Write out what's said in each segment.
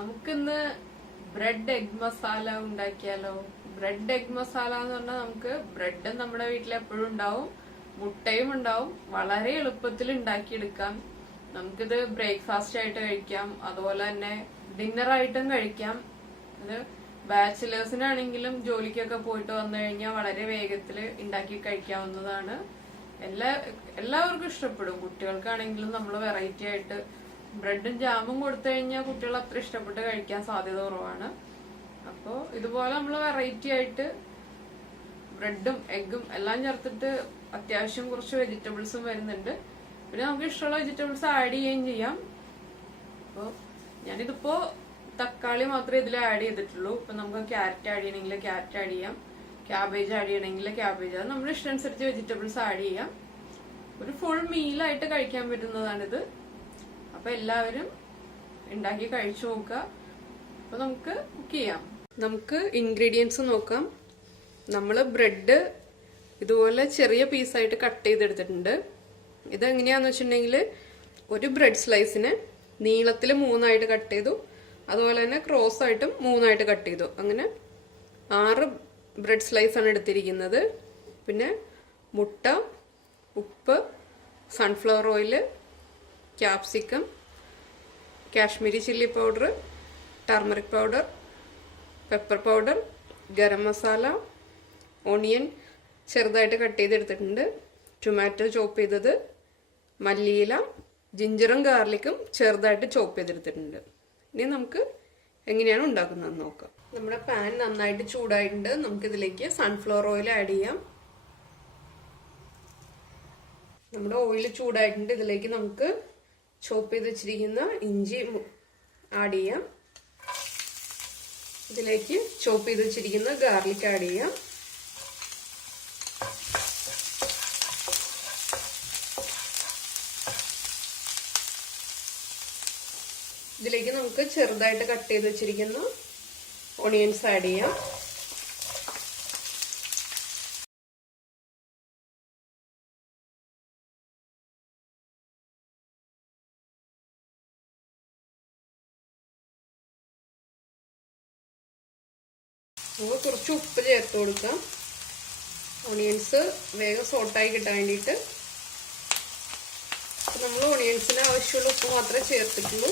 നമുക്കിന്ന് bread egg masala ഉണ്ടാക്കിയാലോ? Bread egg masala എന്ന് പറഞ്ഞാൽ നമുക്ക് ബ്രെഡ് നമ്മുടെ വീട്ടിൽ എപ്പോഴും ഉണ്ടാവും, മുട്ടയും ഉണ്ടാവും. വളരെ എളുപ്പത്തിൽ ഉണ്ടാക്കിയെടുക്കാം. നമുക്കിത് ബ്രേക്ക്ഫാസ്റ്റ് ആയിട്ട് കഴിക്കാം, അതുപോലെ തന്നെ ഡിന്നറായിട്ടും കഴിക്കാം. ഇത് ബാച്ചിലേഴ്സിനാണെങ്കിലും ജോലിക്കൊക്കെ പോയിട്ട് വന്നു കഴിഞ്ഞാൽ വളരെ വേഗത്തിൽ ഉണ്ടാക്കി കഴിക്കാവുന്നതാണ്. എല്ലാവർക്കും ഇഷ്ടപ്പെടും. കുട്ടികൾക്കാണെങ്കിലും നമ്മൾ വെറൈറ്റി ആയിട്ട് ബ്രെഡും ജാമും കൊടുത്തു കഴിഞ്ഞാൽ കുട്ടികൾ അത്ര ഇഷ്ടപ്പെട്ട് കഴിക്കാൻ സാധ്യത കുറവാണ്. അപ്പോൾ ഇതുപോലെ നമ്മൾ വെറൈറ്റി ആയിട്ട് ബ്രെഡും എഗ്ഗും എല്ലാം ചേർത്തിട്ട് അത്യാവശ്യം കുറച്ച് വെജിറ്റബിൾസും വരുന്നുണ്ട്. പിന്നെ നമുക്ക് ഇഷ്ടമുള്ള വെജിറ്റബിൾസ് ആഡ് ചെയ്യുകയും ചെയ്യാം. അപ്പോൾ ഞാനിതിപ്പോ തക്കാളി മാത്രമേ ഇതിൽ ആഡ് ചെയ്തിട്ടുള്ളൂ. ഇപ്പൊ നമുക്ക് ക്യാരറ്റ് ആഡ് ചെയ്യണമെങ്കിൽ ക്യാരറ്റ് ആഡ് ചെയ്യാം, ക്യാബേജ് ആഡ് ചെയ്യണമെങ്കിൽ ക്യാബേജ്, അത് നമ്മുടെ ഇഷ്ടമനുസരിച്ച് വെജിറ്റബിൾസ് ആഡ് ചെയ്യാം. ഒരു ഫുൾ മീലായിട്ട് കഴിക്കാൻ പറ്റുന്നതാണിത്. അപ്പൊ എല്ലാവരും ഉണ്ടാക്കി കഴിച്ചു നോക്കുക. അപ്പൊ നമുക്ക് കുക്ക് ചെയ്യാം. നമുക്ക് ഇൻഗ്രീഡിയൻസ് നോക്കാം. നമ്മൾ ബ്രെഡ് ഇതുപോലെ ചെറിയ പീസായിട്ട് കട്ട് ചെയ്തെടുത്തിട്ടുണ്ട്. ഇതെങ്ങനെയാന്ന് വെച്ചിട്ടുണ്ടെങ്കിൽ ഒരു ബ്രെഡ് സ്ലൈസിന് നീളത്തിൽ 3 കട്ട് ചെയ്തു, അതുപോലെ തന്നെ ക്രോസ് ആയിട്ടും 3 കട്ട് ചെയ്തു. അങ്ങനെ 6 ബ്രെഡ് സ്ലൈസ് ആണ് എടുത്തിരിക്കുന്നത്. പിന്നെ മുട്ട, ഉപ്പ്, sunflower oil, capsicum, Kashmiri chilli powder, turmeric powder, pepper powder, garam masala, onion ചെറുതായിട്ട് കട്ട് ചെയ്തെടുത്തിട്ടുണ്ട്, ടൊമാറ്റോ ചോപ്പ് ചെയ്തത്, മല്ലിയില, ജിഞ്ചറും ഗാർലിക്കും ചെറുതായിട്ട് ചോപ്പ് ചെയ്തെടുത്തിട്ടുണ്ട്. ഇനി നമുക്ക് എങ്ങനെയാണ് ഉണ്ടാക്കുന്നതെന്ന് നോക്കാം. നമ്മുടെ പാൻ നന്നായിട്ട് ചൂടായിട്ടുണ്ട്. നമുക്കിതിലേക്ക് സൺഫ്ലവർ ഓയിൽ ആഡ് ചെയ്യാം. നമ്മുടെ ഓയിൽ ചൂടായിട്ടുണ്ട്. ഇതിലേക്ക് നമുക്ക് ചോപ്പ് ചെയ്ത് വെച്ചിരിക്കുന്ന ഇഞ്ചി ആഡ് ചെയ്യാം. ഇതിലേക്ക് ചോപ്പ് ചെയ്ത് വെച്ചിരിക്കുന്ന ഗാർലിക് ആഡ് ചെയ്യാം. ഇതിലേക്ക് നമുക്ക് ചെറുതായിട്ട് കട്ട് ചെയ്ത് വെച്ചിരിക്കുന്ന ഓണിയൻസ് ആഡ് ചെയ്യാം. നമുക്ക് കുറച്ച് ഉപ്പ് ചേർത്ത് കൊടുക്കാം. ഓണിയൻസ് വേഗം സോട്ടായി കിട്ടാൻ വേണ്ടിയിട്ട്. നമ്മൾ ഓണിയൻസിന് ആവശ്യമുള്ള ഉപ്പ് മാത്രമേ ചേർത്തിട്ടുള്ളൂ.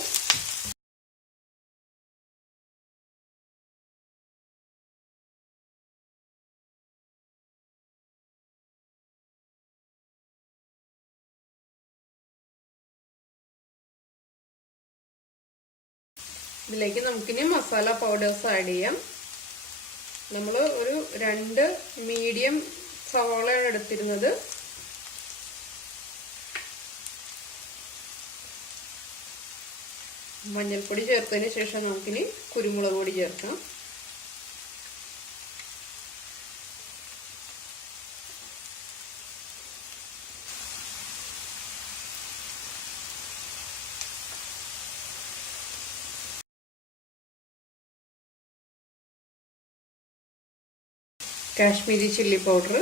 ഇതിലേക്ക് നമുക്കിനി മസാല പൗഡേഴ്സ് ആഡ് ചെയ്യാം. നമ്മൾ ഒരു 2 മീഡിയം സവാളയാണ് എടുത്തിരുന്നത്. മഞ്ഞൾപ്പൊടി ചേർത്തതിന് ശേഷം നമുക്കിനി കുരുമുളക് പൊടി ചേർക്കാം. കാശ്മീരി ചില്ലി പൗഡർ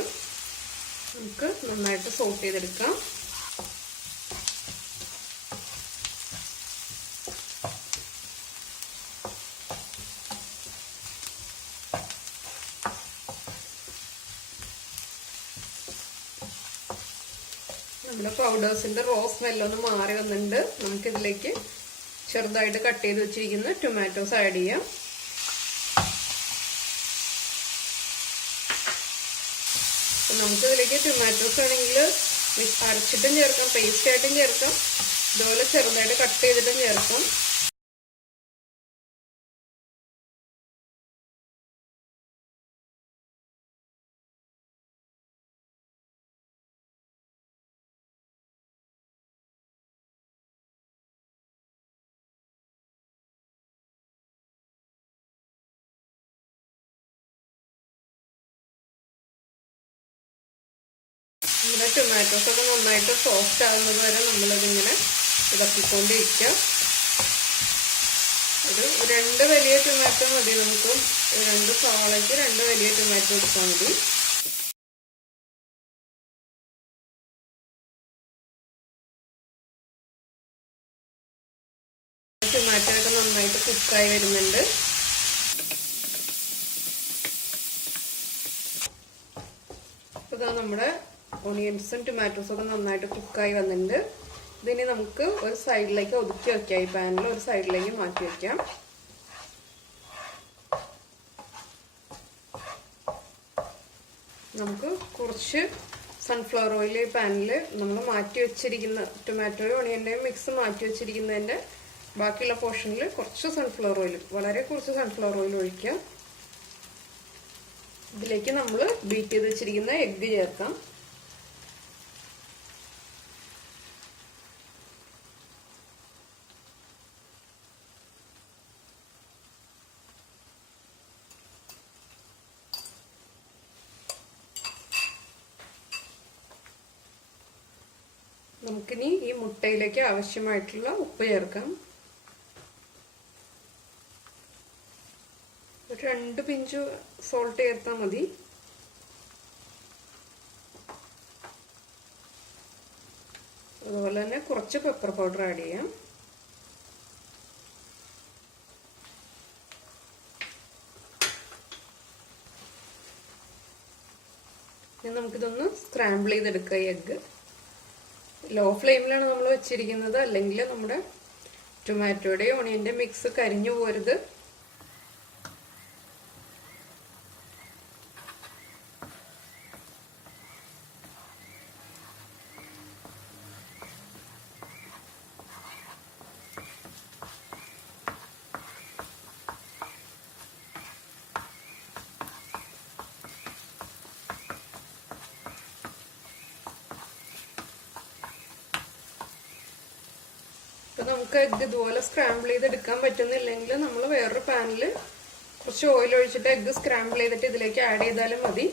നമുക്ക് നന്നായിട്ട് സോട്ട് ചെയ്തെടുക്കാം. നമ്മുടെ പൗഡേഴ്സിന്റെ റോസ് സ്മെല്ലൊന്ന് മാറി വന്നിട്ടുണ്ട്. നമുക്കിതിലേക്ക് ചെറുതായിട്ട് കട്ട് ചെയ്ത് വെച്ചിരിക്കുന്ന ടൊമാറ്റോസ് ആഡ് ചെയ്യാം. നമുക്കിതിലേക്ക് ടൊമാറ്റോസ് ആണെങ്കിൽ അരച്ചിട്ടും ചേർക്കാം, പേസ്റ്റ് ആയിട്ടും ചേർക്കാം, ഇതുപോലെ ചെറുതായിട്ട് കട്ട് ചെയ്തിട്ടും ചേർക്കാം. നമ്മുടെ ടൊമാറ്റോസ് ഒക്കെ നന്നായിട്ട് സോഫ്റ്റ് ആകുന്നത് വരെ നമ്മളിതിങ്ങനെ ഇളക്കിക്കൊണ്ടിരിക്കുക. ഒരു 2 വലിയ ടൊമാറ്റോ മതി. നമുക്ക് 2 സവാളയ്ക്ക് 2 വലിയ ടൊമാറ്റോ എടുത്താൽ മതി. ടൊമാറ്റോ ഒക്കെ നന്നായിട്ട് കുക്ക് കുക്കായി വരുന്നുണ്ട്. ഇതാ നമ്മുടെ ഓണിയൻസും ടൊമാറ്റോസും ഒക്കെ നന്നായിട്ട് കുക്കായി വന്നിട്ടുണ്ട്. ഇതിനി നമുക്ക് ഒരു സൈഡിലേക്ക് ഒതുക്കി വെക്കാം. ഈ പാനിൽ ഒരു സൈഡിലേക്ക് മാറ്റി വെക്കാം. നമുക്ക് കുറച്ച് സൺഫ്ലവർ ഓയിൽ ഈ പാനിൽ നമ്മൾ മാറ്റി വെച്ചിരിക്കുന്ന ടൊമാറ്റോയും ഓണിയൻ്റെയും മിക്സ് മാറ്റി വെച്ചിരിക്കുന്നതിൻ്റെ ബാക്കിയുള്ള പോർഷനിൽ കുറച്ച് സൺഫ്ലവർ ഓയിൽ, വളരെ കുറച്ച് സൺഫ്ലവർ ഓയിൽ ഒഴിക്കാം. ഇതിലേക്ക് നമ്മൾ ബീറ്റ് ചെയ്ത് വെച്ചിരിക്കുന്ന എഗ്ഗ് ചേർക്കാം. നമുക്കിനി ഈ മുട്ടയിലേക്ക് ആവശ്യമായിട്ടുള്ള ഉപ്പ് ചേർക്കാം. ഒരു 2 പിഞ്ച് സോൾട്ട് ചേർത്താൽ മതി. അതുപോലെ തന്നെ കുറച്ച് പെപ്പർ പൗഡർ ആഡ് ചെയ്യാം. ഇനി നമുക്കിതൊന്ന് സ്ക്രാമ്പിൾ ചെയ്തെടുക്കാം. ഈ എഗ്ഗ് ലോ ഫ്ലെയിമിലാണ് നമ്മൾ വെച്ചിരിക്കുന്നത്, അല്ലെങ്കിൽ നമ്മുടെ ടൊമാറ്റോയുടെ ഓണിയൻ്റെ മിക്സ് കരിഞ്ഞു പോരുത്. ഇപ്പം നമുക്ക് എഗ്ഗ് ഇതുപോലെ സ്ക്രാമ്പിൾ ചെയ്തെടുക്കാൻ പറ്റുന്നില്ലെങ്കിൽ നമ്മൾ വേറൊരു പാനിൽ കുറച്ച് ഓയിൽ ഒഴിച്ചിട്ട് എഗ്ഗ് സ്ക്രാമ്പിൾ ചെയ്തിട്ട് ഇതിലേക്ക് ആഡ് ചെയ്താലും മതി.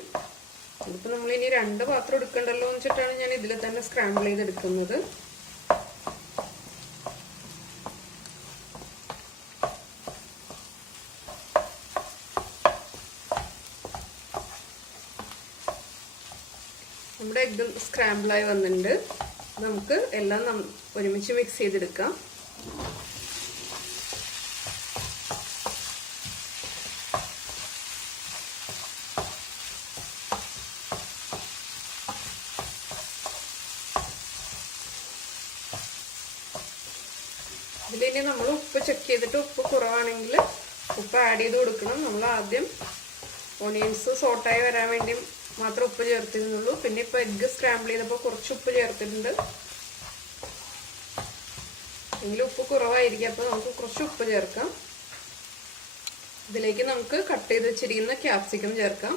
ഇതിപ്പോൾ നമ്മളിനി 2 പാത്രം എടുക്കണ്ടല്ലോ എന്ന് വെച്ചിട്ടാണ് ഞാൻ ഇതിൽ തന്നെ സ്ക്രാമ്പിൾ ചെയ്തെടുക്കുന്നത്. നമ്മുടെ എഗ്ഗ് സ്ക്രാമ്പിളായി വന്നിട്ടുണ്ട്. നമുക്ക് എല്ലാം ഒരുമിച്ച് മിക്സ് ചെയ്തെടുക്കാം. ഇതിലിനി നമ്മൾ ഉപ്പ് ചെക്ക് ചെയ്തിട്ട് ഉപ്പ് കുറവാണെങ്കിൽ ഉപ്പ് ആഡ് ചെയ്ത് കൊടുക്കണം. നമ്മൾ ആദ്യം ഓണിയൻസ് സോട്ടായി വരാൻ വേണ്ടി മാത്രം ഉപ്പ് ചേർത്തിരുന്നുള്ളൂ. പിന്നെ ഇപ്പോൾ എഗ്ഗ് സ്ക്രാമ്പിൾ ചെയ്തപ്പോൾ കുറച്ച് ഉപ്പ് ചേർത്തിട്ടുണ്ട്. എങ്കിലും ഉപ്പ് കുറവായിരിക്കും, അപ്പോൾ നമുക്ക് കുറച്ച് ഉപ്പ് ചേർക്കാം. ഇതിലേക്ക് നമുക്ക് കട്ട് ചെയ്ത് വെച്ചിരിക്കുന്ന ക്യാപ്സിക്കം ചേർക്കാം.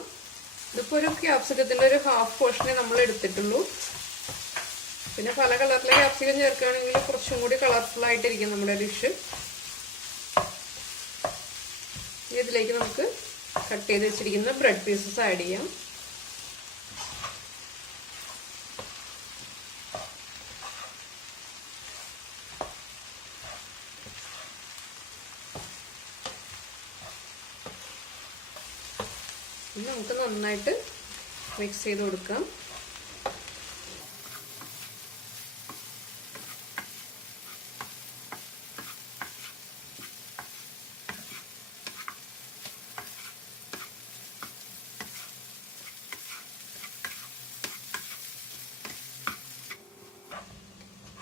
ഇതിപ്പോൾ ഒരു ക്യാപ്സിക്കത്തിൻ്റെ ഒരു ഹാഫ് പോർഷനെ നമ്മൾ എടുത്തിട്ടുള്ളൂ. പിന്നെ പല കളറിലെ ക്യാപ്സിക്കം ചേർക്കുകയാണെങ്കിൽ കുറച്ചും കൂടി കളർഫുൾ ആയിട്ടിരിക്കും നമ്മുടെ ഡിഷ്. ഇതിലേക്ക് നമുക്ക് കട്ട് ചെയ്ത് വെച്ചിരിക്കുന്ന ബ്രെഡ് പീസസ് ആഡ് ചെയ്യാം. നമുക്ക് നന്നായിട്ട് മിക്സ് ചെയ്ത് കൊടുക്കാം.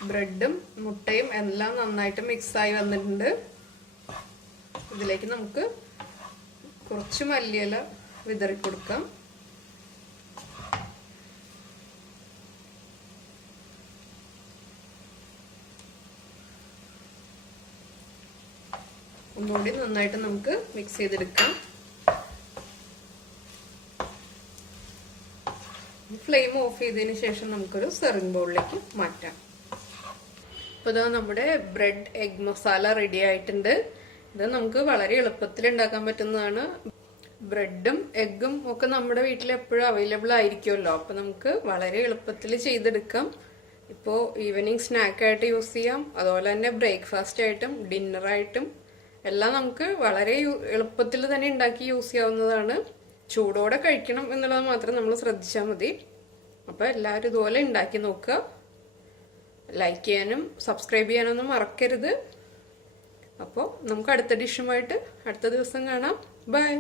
ബ്രെഡും മുട്ടയും എല്ലാം നന്നായിട്ട് മിക്സായി വന്നിട്ടുണ്ട്. ഇതിലേക്ക് നമുക്ക് കുറച്ച് മല്ലിയില വിതറി കൊടുക്കാം. ഒന്നുകൂടി നന്നായിട്ട് നമുക്ക് മിക്സ് ചെയ്തെടുക്കാം. ഫ്ലെയിം ഓഫ് ചെയ്തതിന് ശേഷം നമുക്കൊരു സെർവിംഗ് ബൗളിലേക്ക് മാറ്റാം. ഇപ്പോൾ ഇതാ നമ്മുടെ ബ്രെഡ് എഗ് മസാല റെഡി ആയിട്ടുണ്ട്. ഇത് നമുക്ക് വളരെ എളുപ്പത്തിൽ ഉണ്ടാക്കാൻ പറ്റുന്നതാണ്. ബ്രെഡും എഗ്ഗും ഒക്കെ നമ്മുടെ വീട്ടിൽ എപ്പോഴും അവൈലബിൾ ആയിരിക്കുമല്ലോ. അപ്പോൾ നമുക്ക് വളരെ എളുപ്പത്തിൽ ചെയ്തെടുക്കാം. ഇപ്പോൾ ഈവനിങ് സ്നാക്കായിട്ട് യൂസ് ചെയ്യാം, അതുപോലെ തന്നെ ബ്രേക്ക്ഫാസ്റ്റ് ആയിട്ടും ഡിന്നറായിട്ടും എല്ലാം നമുക്ക് വളരെ എളുപ്പത്തിൽ തന്നെ ഉണ്ടാക്കി യൂസ് ചെയ്യാവുന്നതാണ്. ചൂടോടെ കഴിക്കണം എന്നുള്ളത് മാത്രം നമ്മൾ ശ്രദ്ധിച്ചാൽ മതി. അപ്പോൾ എല്ലാവരും ഇതുപോലെ ഉണ്ടാക്കി നോക്കുക. ലൈക്ക് ചെയ്യാനും സബ്സ്ക്രൈബ് ചെയ്യാനൊന്നും മറക്കരുത്. അപ്പോൾ നമുക്ക് അടുത്ത ഡിഷുമായിട്ട് അടുത്ത ദിവസം കാണാം. ബൈ.